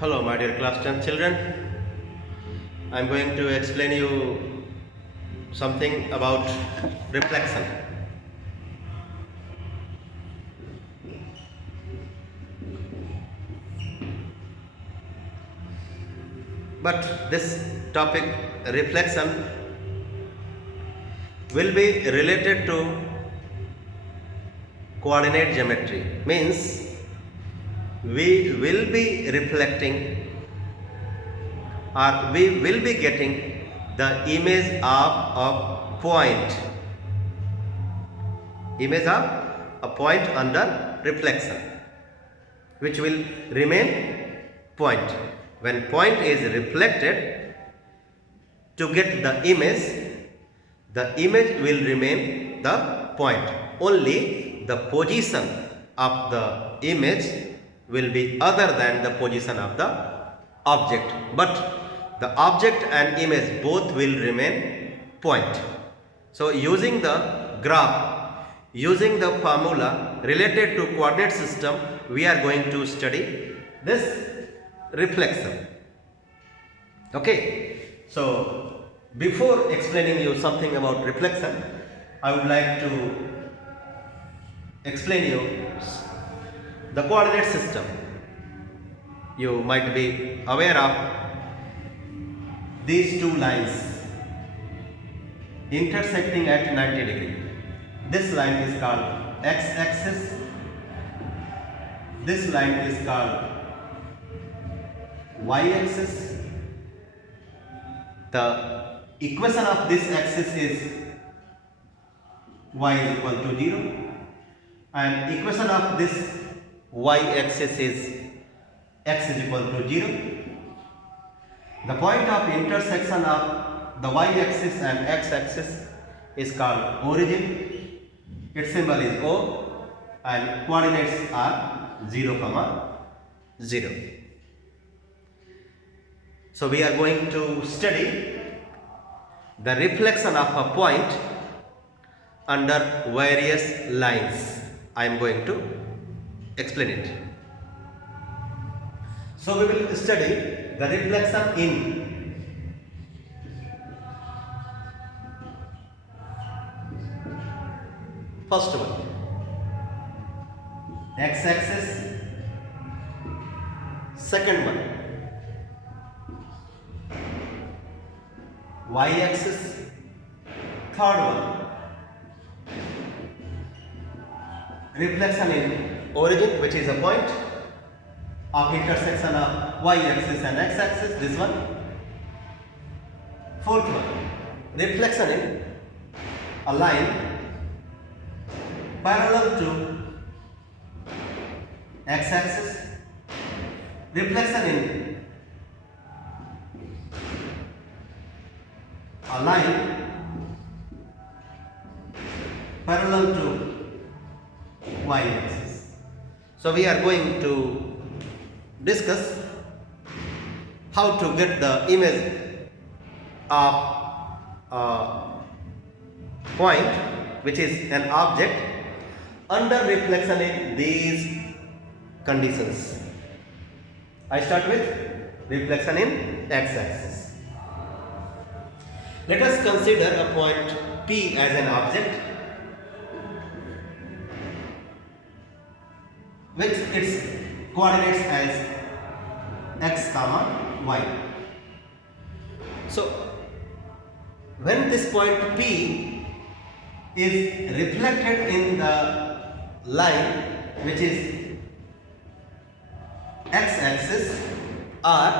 Hello, my dear class 10 children. I am going to explain you something about reflection. But this topic, reflection, will be related to coordinate geometry. Means we will be reflecting or we will be getting the image of a point. Image of a point under reflection, which will remain point. When point is reflected, to get the image will remain the point. Only the position of the image will be other than the position of the object, but the object and image both will remain point. So using the graph, using the formula related to coordinate system, we are going to study this reflection. Okay, so before explaining you something about reflection, I would like to explain you the coordinate system. You might be aware of these two lines intersecting at 90 degree. This line is called x-axis. This line is called y-axis. The equation of this axis is y is equal to 0 and equation of this y-axis is x is equal to 0. The point of intersection of the y-axis and x-axis is called origin. Its symbol is O and coordinates are 0, 0. So we are going to study the reflection of a point under various lines. I am going to explain it. So we will study the reflection in first one, x-axis. Second one, y-axis. Third one, reflection in origin, which is a point of intersection of y-axis and x-axis, this one. Fourth one, reflection in a line parallel to x-axis. Reflection in a line parallel to y-axis. So we are going to discuss how to get the image of a point, which is an object, under reflection in these conditions. I start with reflection in x-axis. Let us consider a point P as an object with its coordinates as x comma y. So when this point P is reflected in the line which is x-axis, or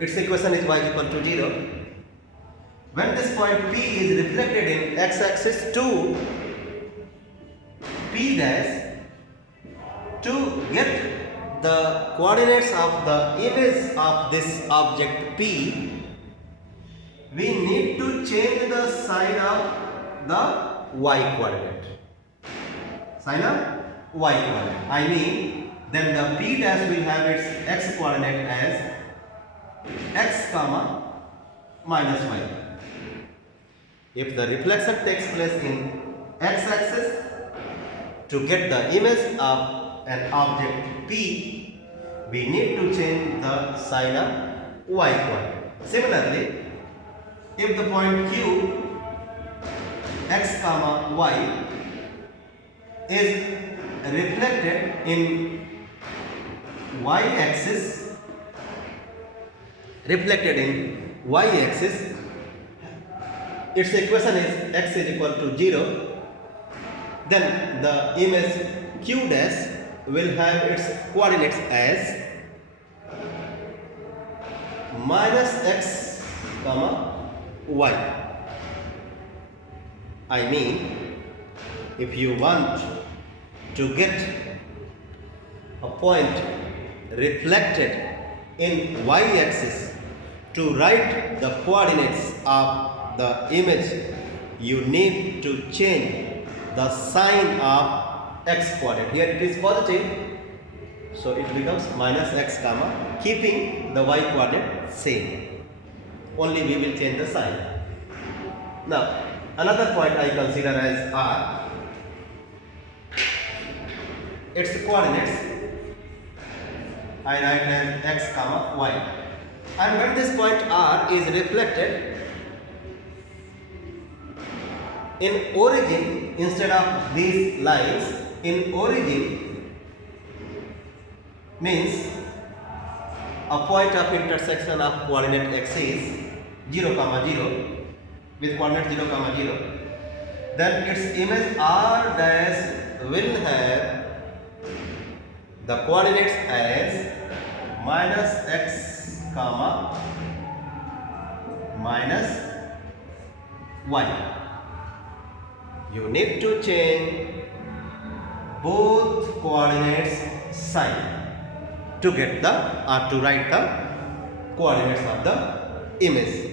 its equation is y equal to 0. When this point P is reflected in x-axis to P dash, to get the coordinates of the image of this object P, we need to change the sign of the y coordinate. Sign of y coordinate. I mean, then the P dash will have its x coordinate as x comma minus y. If the reflection takes place in x axis, to get the image of an object P, we need to change the sign of y coordinate. Similarly, if the point Q x comma y is reflected in y axis, its equation is x is equal to 0, then the image q dash will have its coordinates as minus x comma y. I mean, if you want to get a point reflected in y axis, to write the coordinates of the image, you need to change the sign of x coordinate. Here it is positive, so it becomes minus x comma, keeping the y coordinate same. Only we will change the sign. Now, another point I consider as r. Its coordinates I write as x comma y. And when this point r is reflected in origin, instead of these lines, in origin means a point of intersection of coordinate x is 0 comma 0 with coordinate 0 comma 0, then its image r dash will have the coordinates as minus x comma minus y. You need to change both coordinates sign to get the or to write the coordinates of the image.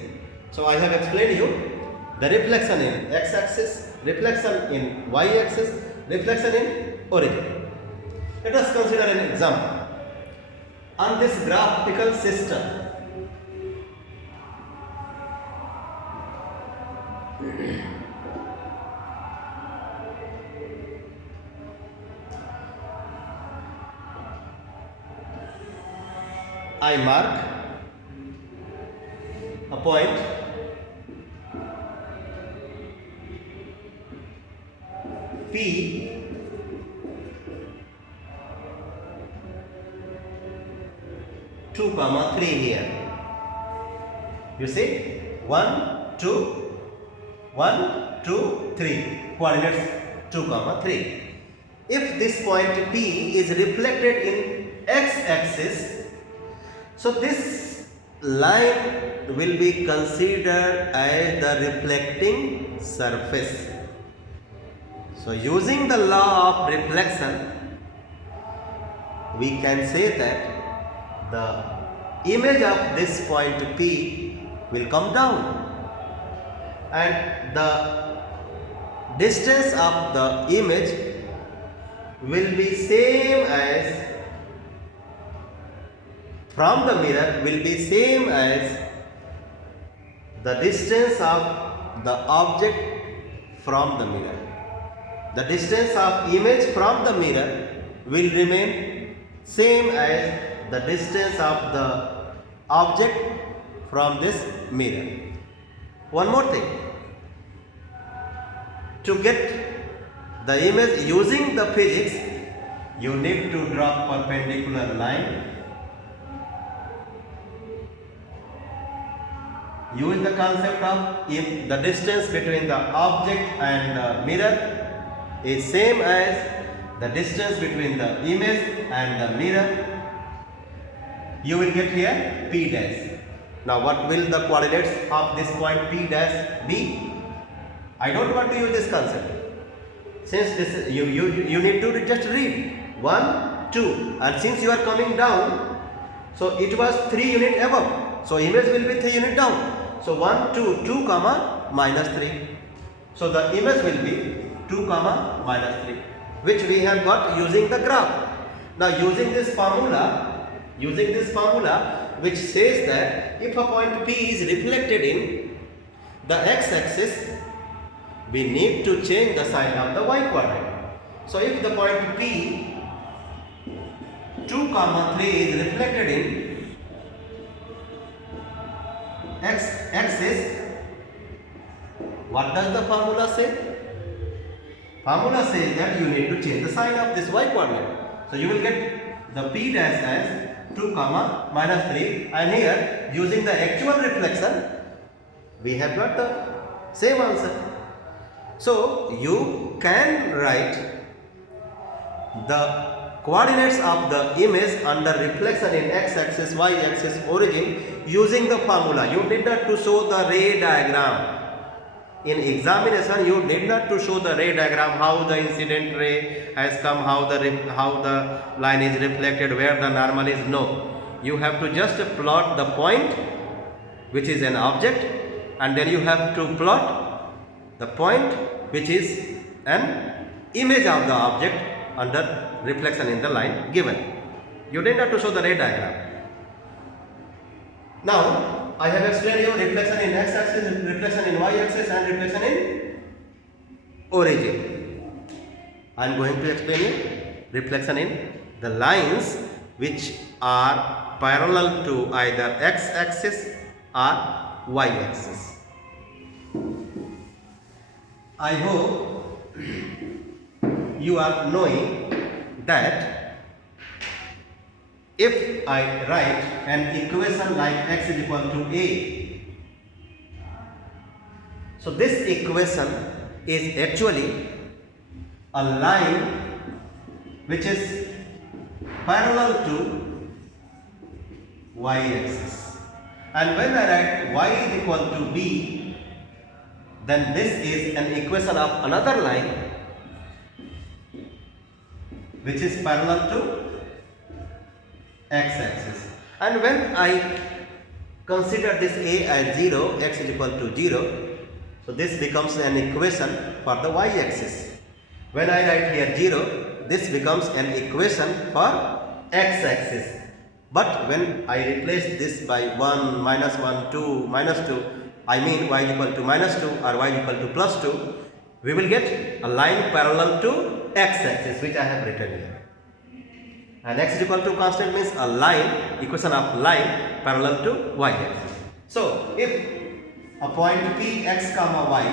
So I have explained you the reflection in x-axis, reflection in y-axis, reflection in origin. Let us consider an example. On this graphical system, I mark a point P two comma 3 here. You see 1, 2, 1, 2, 3 coordinates 2 comma 3. If this point P is reflected in x-axis, so this line will be considered as the reflecting surface. So using the law of reflection, we can say that the image of this point P will come down, and the distance of the image will be same as from the mirror will be same as the distance of the object from the mirror. The distance of image from the mirror will remain same as the distance of the object from this mirror. One more thing. To get the image using the physics, you need to draw perpendicular line. Use the concept of if the distance between the object and the mirror is same as the distance between the image and the mirror, you will get here P dash. Now what will the coordinates of this point P dash be? I don't want to use this concept. Since this you need to just read 1, 2, and since you are coming down, so it was 3 unit above, so image will be 3 unit down. So 1, 2, 2 comma minus 3. So the image will be 2 comma minus 3, which we have got using the graph. Now using this formula which says that if a point P is reflected in the x-axis, we need to change the sign of the y coordinate. So if the point P 2 comma 3 is reflected in x axis, what does the formula say? Formula says that you need to change the sign of this y coordinate. So you will get the p dash as 2 comma minus 3, and here using the actual reflection we have got the same answer. So you can write the coordinates of the image under reflection in x-axis, y-axis, origin using the formula. You need not to show the ray diagram. In examination you need not to show the ray diagram, how the incident ray has come, how the line is reflected, where the normal is. No, you have to just plot the point which is an object, and then you have to plot the point which is an image of the object under reflection in the line given. You need not to show the ray diagram. Now I have explained you reflection in x-axis, reflection in y-axis, and reflection in origin. I am going to explain you reflection in the lines which are parallel to either x-axis or y-axis. I hope you are knowing that if I write an equation like x is equal to a, so this equation is actually a line which is parallel to y-axis, and when I write y is equal to b, then this is an equation of another line which is parallel to x-axis, and when I consider this a as 0, x is equal to 0, so this becomes an equation for the y-axis. When I write here 0, this becomes an equation for x-axis. But when I replace this by 1, minus 1, 2, minus 2, I mean y is equal to minus 2 or y is equal to plus 2, we will get a line parallel to x-axis, which I have written here. And x is equal to constant means a line, equation of line parallel to y-axis. So if a point p x comma y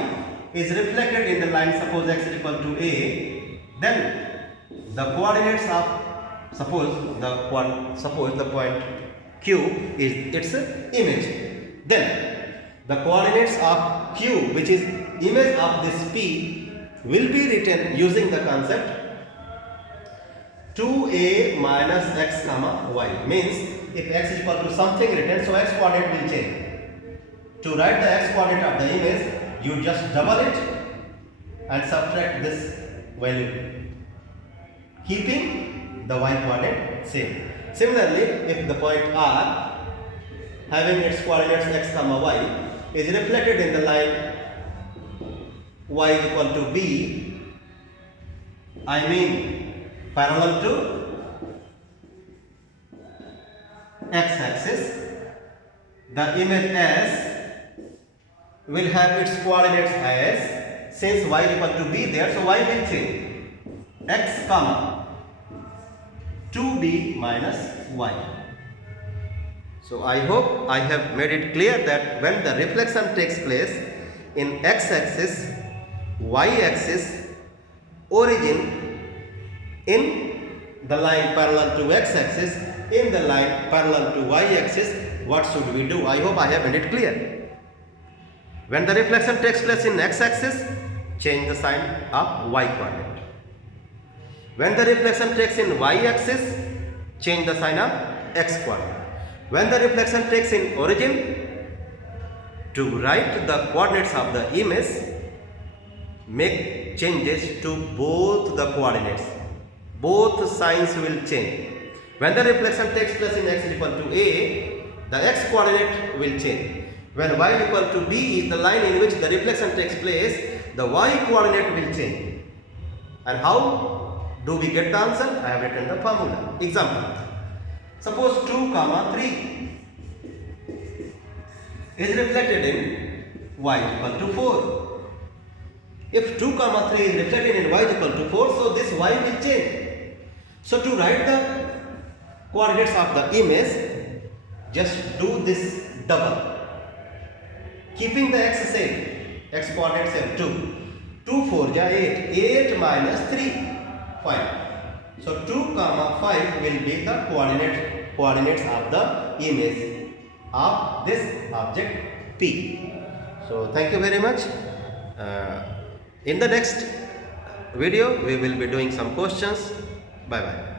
is reflected in the line, suppose x is equal to a, then the coordinates of suppose the point q is its image, then the coordinates of q, which is image of this p, will be written using the concept 2a minus x comma y. Means if x is equal to something written, so x coordinate will change. To write the x coordinate of the image, you just double it and subtract this value, keeping the y coordinate same. Similarly, if the point R having its coordinates x comma y is reflected in the line y is equal to b, I mean parallel to x-axis, the image S will have its coordinates as, since y is equal to b there, so y will change x comma 2b minus y. So I hope I have made it clear that when the reflection takes place in x-axis, y-axis, origin, in the line parallel to x-axis, in the line parallel to y-axis, what should we do? I hope I have made it clear. When the reflection takes place in x-axis, change the sign of y coordinate. When the reflection takes in y-axis, change the sign of x coordinate. When the reflection takes in origin, to write the coordinates of the image, make changes to both the coordinates. Both signs will change. When the reflection takes place in x is equal to a, the x coordinate will change. When y is equal to b is the line in which the reflection takes place, the y coordinate will change. And how do we get the answer? I have written the formula. Example. Suppose 2 comma 3 is reflected in y is equal to 4. If 2 comma 3 is reflected in y is equal to 4, so this y will change. So to write the coordinates of the image, just do this double, keeping the x same, x coordinate same 2, 2 4 ja 8, 8 minus 3 5. So 2 comma 5 will be the coordinates of the image of this object P. So thank you very much. In the next video we will be doing some questions. Bye bye.